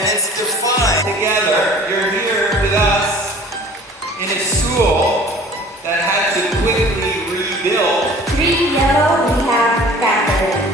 and it's defined. Together, you're here with us in a school that had to quickly rebuild. Green, yellow, we have Catherine.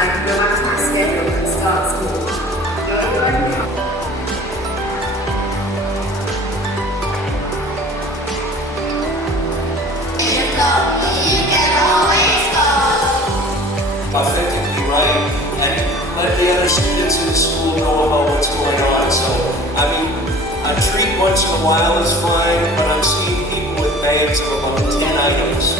I can go back to my schedule and start school. Authentically right, and let the other students in the school know about what's going on. So, I mean, a treat once in a while is fine, but I'm seeing people with bags of about 10 items.